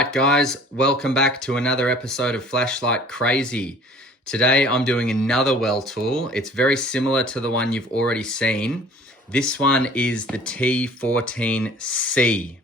right, guys, welcome back to another episode of Flashlight Crazy. Today I'm doing another Weltool. It's very similar to the one you've already seen. This one is the T14C.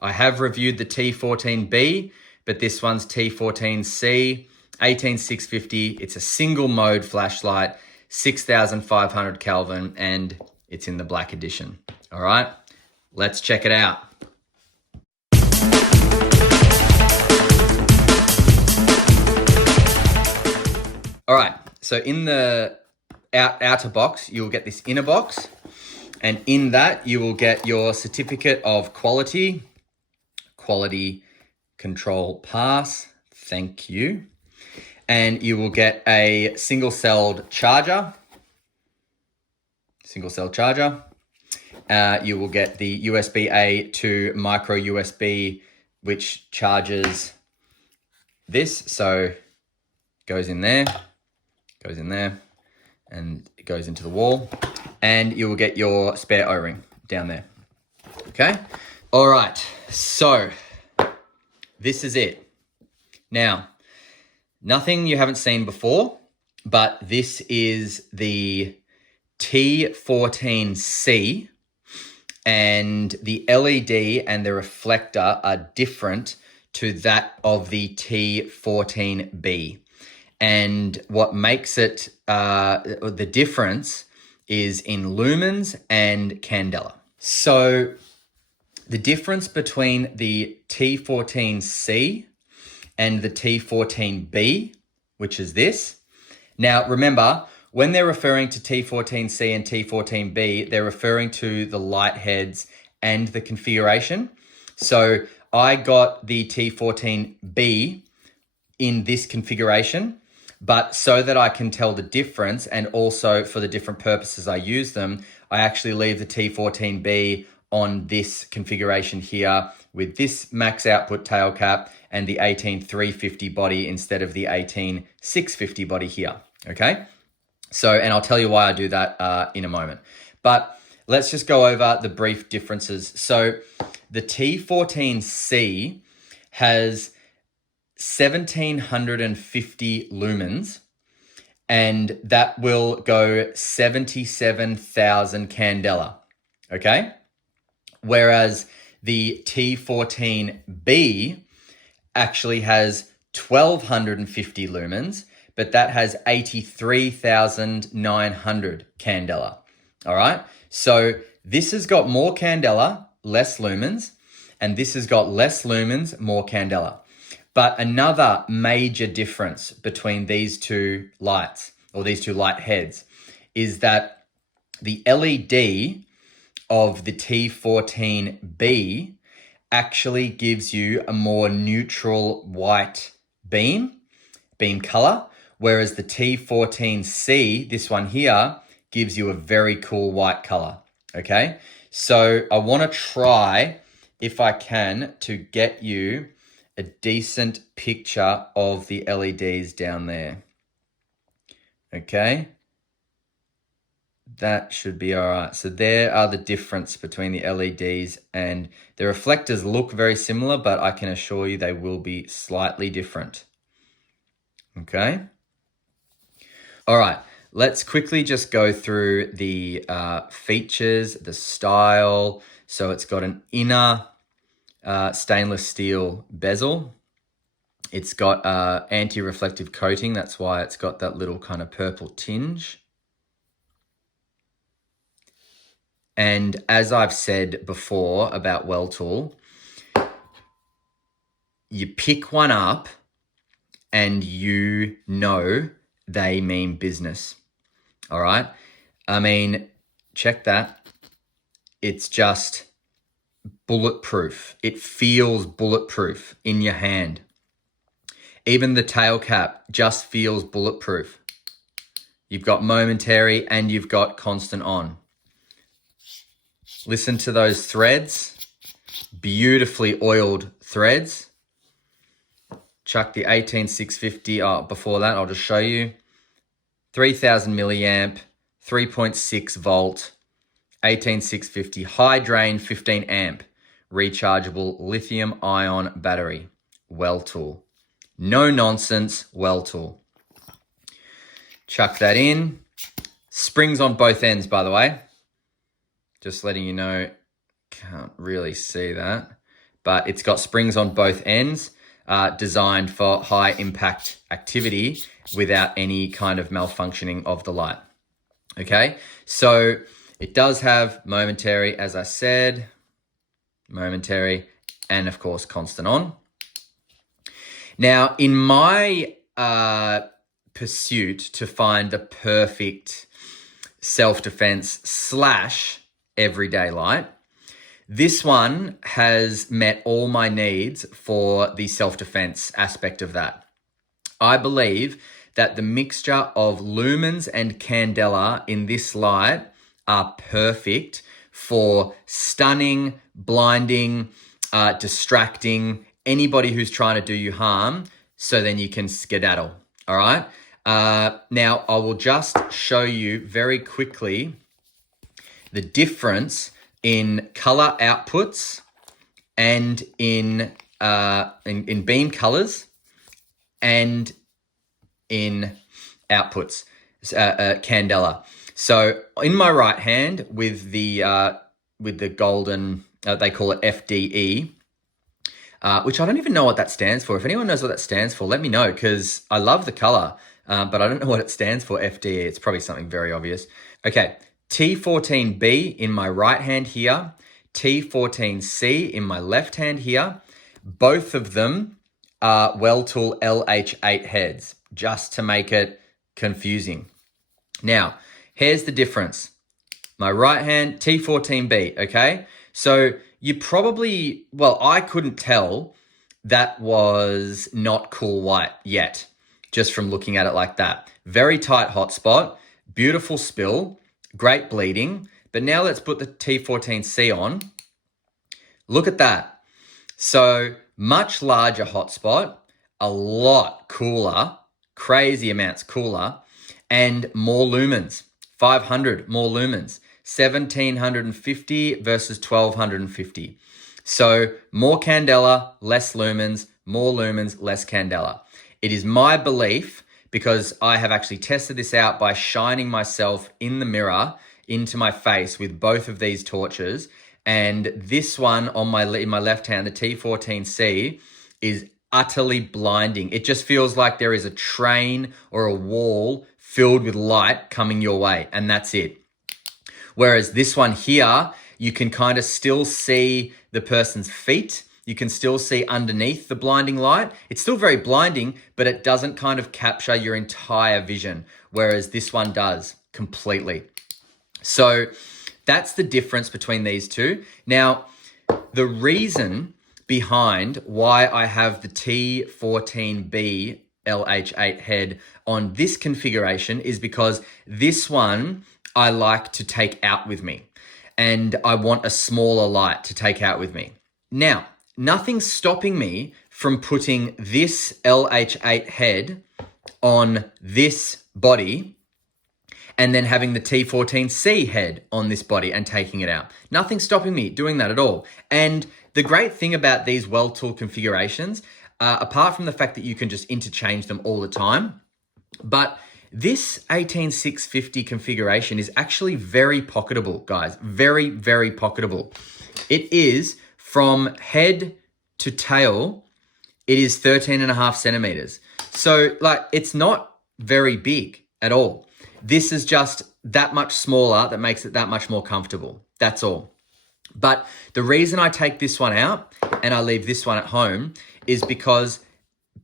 I have reviewed the T14B, but this one's T14C, 18650. It's a single mode flashlight, 6500 Kelvin, and it's in the black edition. All right, let's check it out. All right, so in the outer box, you'll get this inner box, and in that you will get your certificate of quality control pass, thank you. And you will get a single-celled charger. You will get the USB-A to micro USB, which charges this. So goes in there, and it goes into the wall. And you will get your spare O-ring down there. Okay? All right, so this is it. Now, nothing you haven't seen before, but this is the T14C, and the LED and the reflector are different to that of the T14B. And what makes it, the difference is in lumens and candela. So the difference between the T14C and the T14B, which is this. Now, remember, when they're referring to T14C and T14B, they're referring to the light heads and the configuration. So I got the T14B in this configuration, but so that I can tell the difference, and also for the different purposes I use them, I actually leave the T14B on this configuration here with this max output tail cap and the 18350 body instead of the 18650 body here, okay? So, and I'll tell you why I do that in a moment. But let's just go over the brief differences. So the T14C has 1750 lumens, and that will go 77,000 candela, okay? Whereas the T14B actually has 1250 lumens, but that has 83,900 candela, all right? So this has got more candela, less lumens, and this has got less lumens, more candela. But another major difference between these two lights, or these two light heads, is that the LED of the T14B actually gives you a more neutral white beam color, whereas the T14C, this one here, gives you a very cool white color, okay? So I want to try, if I can, to get you a decent picture of the LEDs down there. Okay, that should be all right. So there are the difference between the LEDs, and the reflectors look very similar, but I can assure you they will be slightly different. Okay. All right, let's quickly just go through the features, the style. So it's got an inner stainless steel bezel. It's got anti-reflective coating. That's why it's got that little kind of purple tinge. And as I've said before about Weltool, you pick one up and you know they mean business. All right? I mean, check that. It's just bulletproof. It feels bulletproof in your hand. Even the tail cap just feels bulletproof. You've got momentary and you've got constant on. Listen to those threads. Beautifully oiled threads. Chuck the 18650. Before that, I'll just show you. 3000 milliamp, 3.6 volt, 18650, high drain, 15 amp, rechargeable lithium ion battery. Weltool. No nonsense, Weltool. Chuck that in. Springs on both ends, by the way. Just letting you know, can't really see that. But it's got springs on both ends, designed for high impact activity without any kind of malfunctioning of the light. Okay, so it does have momentary, as I said, momentary, and of course, constant on. Now, in my pursuit to find the perfect self-defense / everyday light, this one has met all my needs for the self-defense aspect of that. I believe that the mixture of lumens and candela in this light are perfect for stunning, blinding, distracting anybody who's trying to do you harm, so then you can skedaddle, all right? Now, I will just show you very quickly the difference in color outputs and in beam colors and in outputs, candela. So in my right hand with the golden, they call it FDE, which I don't even know what that stands for. If anyone knows what that stands for, let me know, because I love the color, but I don't know what it stands for, FDE. It's probably something very obvious. Okay, T14B in my right hand here, T14C in my left hand here. Both of them are Weltool LH8 heads, just to make it confusing. Now, here's the difference. My right hand, T14B, okay? So you probably, well, I couldn't tell that was not cool white yet, just from looking at it like that. Very tight hotspot, beautiful spill, great bleeding. But now let's put the T14C on. Look at that. So much larger hotspot, a lot cooler, crazy amounts cooler, and more lumens, 500 more lumens, 1750 versus 1250. So more candela, less lumens, more lumens, less candela. It is my belief, because I have actually tested this out by shining myself in the mirror into my face with both of these torches, and this one on in my left hand, the T14C, is utterly blinding. It just feels like there is a train or a wall filled with light coming your way, and that's it. Whereas this one here, you can kind of still see the person's feet. You can still see underneath the blinding light. It's still very blinding, but it doesn't kind of capture your entire vision, whereas this one does completely. So that's the difference between these two. Now, the reason behind why I have the T14B LH8 head on this configuration is because this one I like to take out with me, and I want a smaller light to take out with me. Now, nothing's stopping me from putting this LH8 head on this body and then having the T14C head on this body and taking it out. Nothing's stopping me doing that at all. And the great thing about these Weltool configurations, apart from the fact that you can just interchange them all the time, but this 18650 configuration is actually very pocketable, guys. Very, very pocketable. It is from head to tail, it is 13.5 centimeters. So like, it's not very big at all. This is just that much smaller that makes it that much more comfortable. That's all. But the reason I take this one out and I leave this one at home is because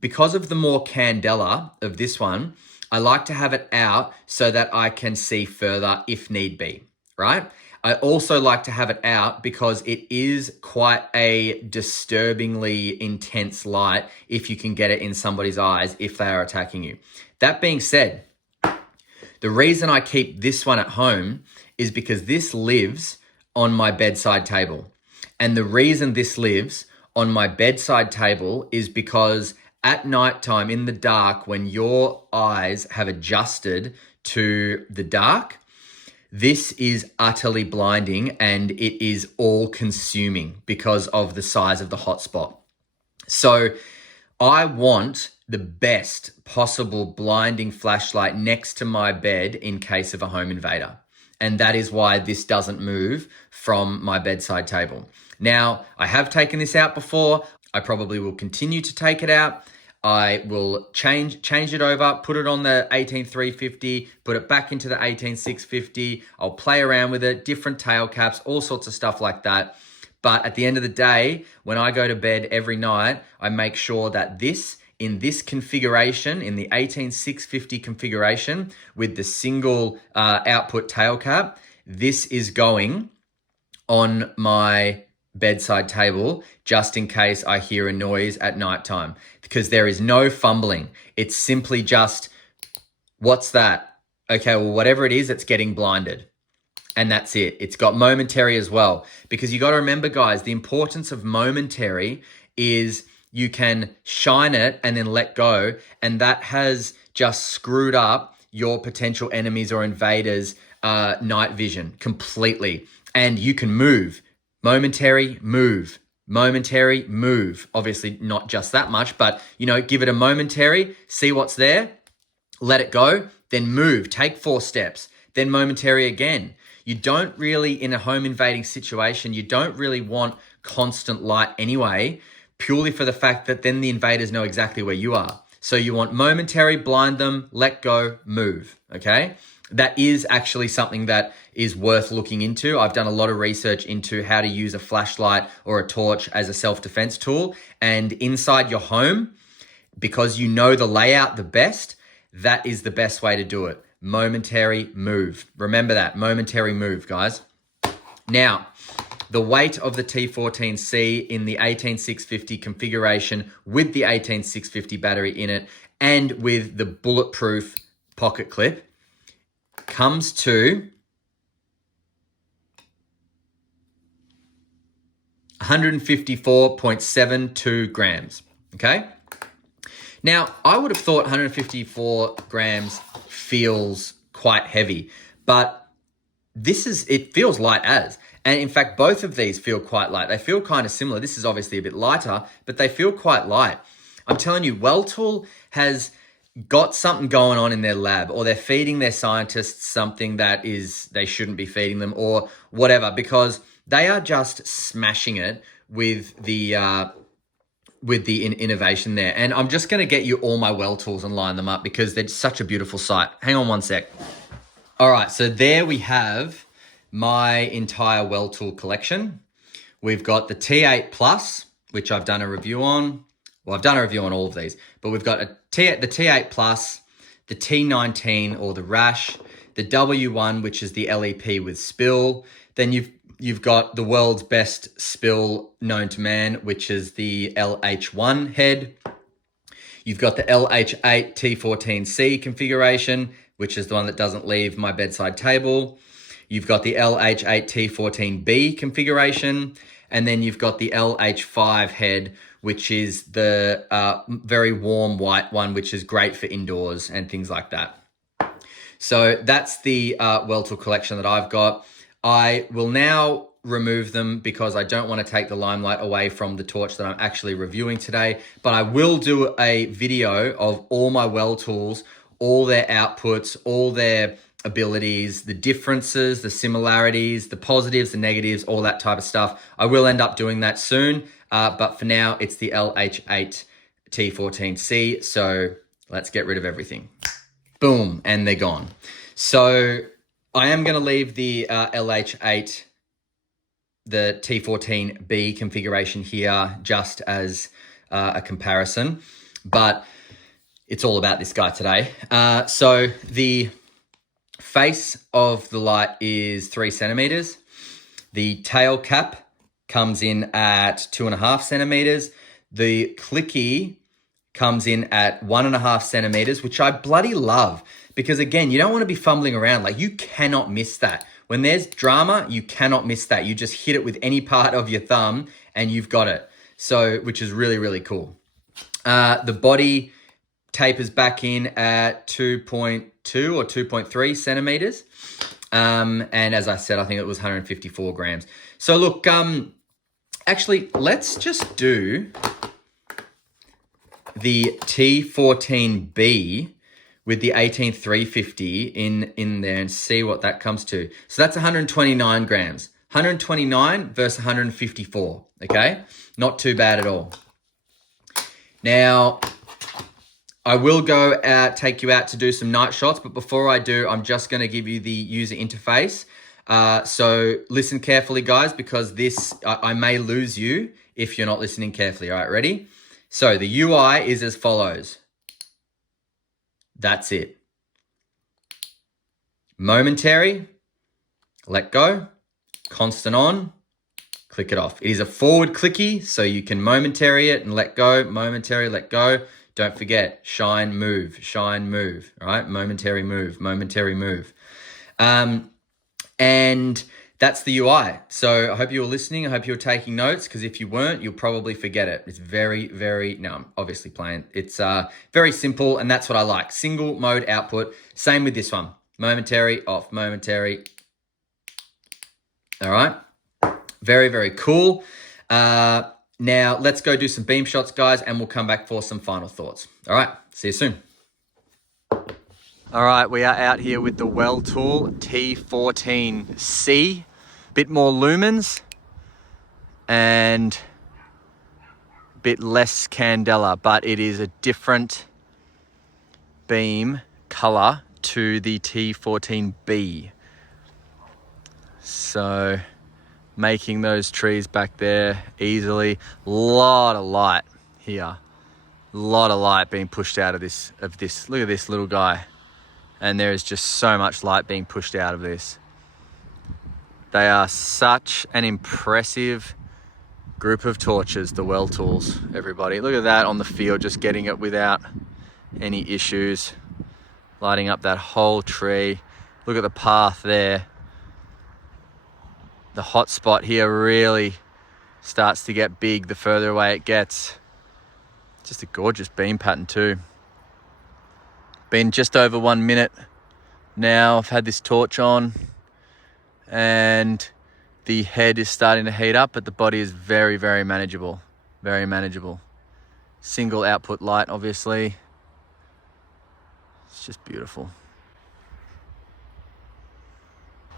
of the more candela of this one, I like to have it out so that I can see further if need be, right? I also like to have it out because it is quite a disturbingly intense light if you can get it in somebody's eyes if they are attacking you. That being said, the reason I keep this one at home is because this lives on my bedside table. And the reason this lives on my bedside table is because at nighttime in the dark, when your eyes have adjusted to the dark, this is utterly blinding and it is all consuming because of the size of the hotspot. So I want the best possible blinding flashlight next to my bed in case of a home invader. And that is why this doesn't move from my bedside table. Now, I have taken this out before. I probably will continue to take it out. I will change it over, put it on the 18350, put it back into the 18650. I'll play around with it, different tail caps, all sorts of stuff like that. But at the end of the day, when I go to bed every night, I make sure that in this configuration, in the 18650 configuration with the single output tail cap, this is going on my bedside table just in case I hear a noise at nighttime, because there is no fumbling. It's simply just, what's that? Okay, well, whatever it is, it's getting blinded. And that's it. It's got momentary as well, because you got to remember, guys, the importance of momentary is you can shine it and then let go, and that has just screwed up your potential enemies or invaders' night vision completely. And you can move. Momentary, move. Momentary, move. Obviously not just that much, but give it a momentary, see what's there, let it go, then move, take 4 steps, then momentary again. You don't really, in a home invading situation, you don't really want constant light anyway, purely for the fact that then the invaders know exactly where you are. So you want momentary, blind them, let go, move, okay? That is actually something that is worth looking into. I've done a lot of research into how to use a flashlight or a torch as a self-defense tool. And inside your home, because you know the layout the best, that is the best way to do it. Momentary move. Remember that, momentary move, guys. Now, the weight of the T14C in the 18650 configuration with the 18650 battery in it and with the Bulletproof pocket clip comes to 154.72 grams, okay? Now, I would have thought 154 grams feels quite heavy, but it feels light as. And in fact, both of these feel quite light. They feel kind of similar. This is obviously a bit lighter, but they feel quite light. I'm telling you, Weltool has got something going on in their lab, or they're feeding their scientists something that they shouldn't be feeding them, or whatever, because they are just smashing it with the innovation there. And I'm just going to get you all my Weltools and line them up because they're such a beautiful sight. Hang on one sec. All right, so there we have my entire Weltool collection. We've got the T8Plus, which I've done a review on. Well, I've done a review on all of these, but we've got the T8Plus, the T19 or the Rash, the W1, which is the LEP with spill. Then you've got the world's best spill known to man, which is the LH1 head. You've got the LH8 T14C configuration, which is the one that doesn't leave my bedside table. You've got the LH8 T14B configuration, and then you've got the LH5 head, which is the very warm white one, which is great for indoors and things like that. So that's the Weltool collection that I've got. I will now remove them because I don't want to take the limelight away from the torch that I'm actually reviewing today, but I will do a video of all my Weltools, all their outputs, all their abilities, the differences, the similarities, the positives, the negatives, all that type of stuff. I will end up doing that soon, but for now it's the LH8 T14C, so let's get rid of everything. Boom, and they're gone. So I am going to leave the LH8, the T14B configuration here just as a comparison, but it's all about this guy today. So the face of the light is 3 centimeters. The tail cap comes in at 2.5 centimeters. The clicky comes in at 1.5 centimeters, which I bloody love because, again, you don't want to be fumbling around. Like, you cannot miss that. When there's drama, you cannot miss that. You just hit it with any part of your thumb and you've got it. So, which is really, really cool. The body tapers back in at 2.2 or 2.3 centimeters. And as I said, I think it was 154 grams. So look, actually, let's just do the T14B with the 18350 in there and see what that comes to. So that's 129 grams. 129 versus 154, okay? Not too bad at all. Now, I will go take you out to do some night shots, but before I do, I'm just going to give you the user interface. So listen carefully, guys, because this, I may lose you if you're not listening carefully. All right, ready? So the UI is as follows. That's it. Momentary, let go, constant on, click it off. It is a forward clicky, so you can momentary it and let go, momentary, let go. Don't forget, shine, move, all right? Momentary move, momentary move. And that's the UI. So I hope you were listening. I hope you were taking notes, because if you weren't, you'll probably forget it. It's very, no, I'm obviously playing. It's very simple, and that's what I like. Single mode output. Same with this one. Momentary, off, momentary. All right. Very, very cool. Now let's go do some beam shots, guys, and we'll come back for some final thoughts. All right. See you soon. All right, we are out here with the Weltool T14C. Bit more lumens and a bit less candela, but it is a different beam color to the T14B. So making those trees back there easily. Lot of light here. Lot of light being pushed out of this. Look at this little guy. And there is just so much light being pushed out of this. They are such an impressive group of torches, the Weltools, everybody. Look at that on the field, just getting it without any issues. Lighting up that whole tree. Look at the path there. The hot spot here really starts to get big the further away it gets. Just a gorgeous beam pattern too. Been just over 1 minute now. I've had this torch on and the head is starting to heat up, but the body is very, very manageable. Very manageable. Single output light, obviously. It's just beautiful.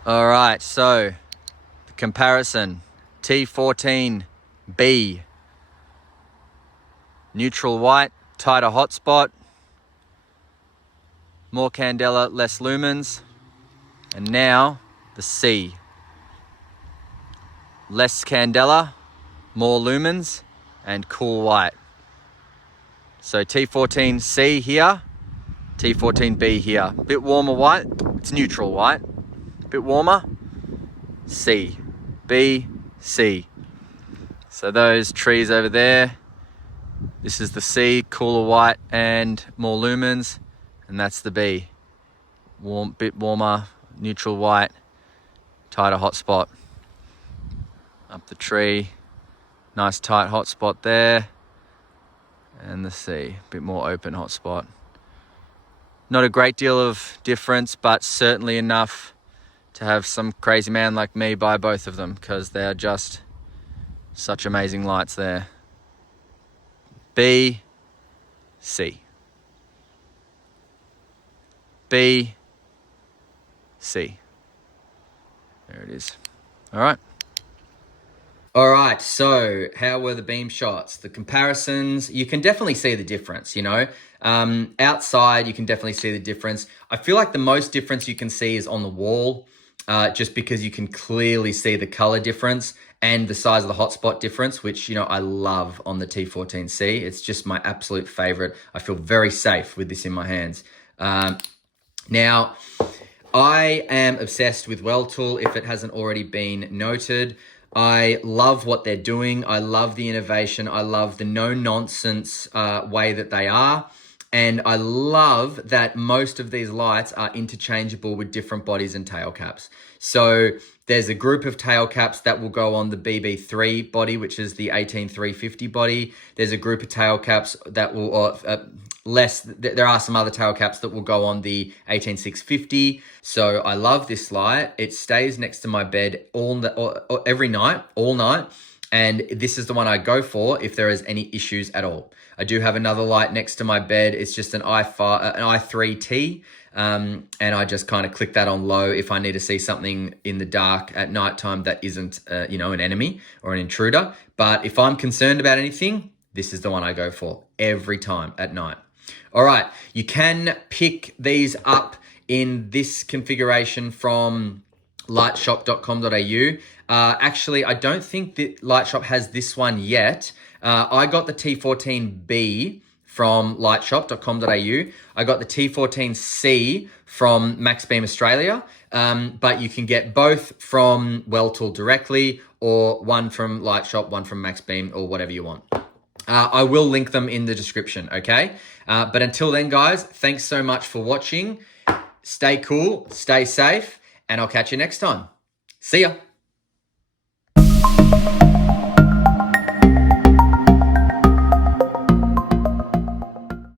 All right, so the comparison. T14B. Neutral white, tighter hotspot. More candela, less lumens. And now the C. Less candela, more lumens, and cool white. So T14C here, T14B here. A bit warmer white, it's neutral white. A bit warmer, C, B, C. So those trees over there, this is the C, cooler white and more lumens. And that's the B. Bit warmer, neutral white, tighter hotspot. Up the tree, nice tight hotspot there. And the C, bit more open hotspot. Not a great deal of difference, but certainly enough to have some crazy man like me buy both of them, because they are just such amazing lights there. B, C. B, C. There it is. All right. All right, so how were the beam shots? The comparisons, you can definitely see the difference, you know. Outside, you can definitely see the difference. I feel like the most difference you can see is on the wall, just because you can clearly see the color difference and the size of the hotspot difference, which, you know, I love on the T14C. It's just my absolute favorite. I feel very safe with this in my hands. Now, I am obsessed with Weltool, if it hasn't already been noted. I love what they're doing. I love the innovation. I love the no-nonsense way that they are. And I love that most of these lights are interchangeable with different bodies and tail caps. So there's a group of tail caps that will go on the BB3 body, which is the 18350 body. There's a group of tail caps that will, there are some other tail caps that will go on the 18650. So I love this light. It stays next to my bed every night, all night. And this is the one I go for if there is any issues at all. I do have another light next to my bed. It's just an i3T. And I just kind of click that on low if I need to see something in the dark at nighttime that isn't, an enemy or an intruder. But if I'm concerned about anything, this is the one I go for every time at night. All right, you can pick these up in this configuration from lightshop.com.au. Actually, I don't think that Lightshop has this one yet. I got the T14B from lightshop.com.au. I got the T14C from Maxbeam Australia, but you can get both from Weltool directly, or one from Lightshop, one from Maxbeam, or whatever you want. I will link them in the description, okay? But until then, guys, thanks so much for watching. Stay cool, stay safe, and I'll catch you next time. See ya.